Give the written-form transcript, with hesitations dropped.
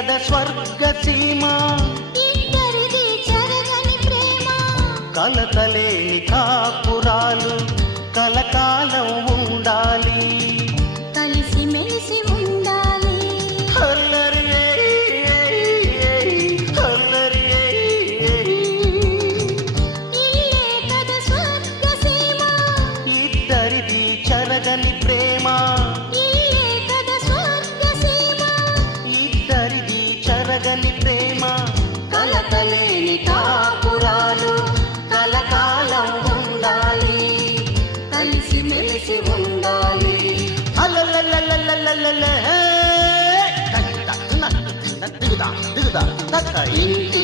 కథ స్వర్గ సీమ, ఇద్దరిది చెరగని ప్రేమ, కలతలేని కాపురాలు కలకాలం ఉండాలి, కలిసి మెలిసి ఉండాలి. హల్లరి హల్లరి ఇల్లే కథ స్వర్గ సీమ, ఇద్దరిది చెరగని ప్రేమ, ఇల్లే కథ స్వర్గ సీమ, ఇద్దరిది చెరగని ప్రేమ, కలతలేని కాపురాలు కలకాలం ఉండాలి, కలిసి మెలిసి ఉండాలి. దిగుదా దిగుదా ఇంటి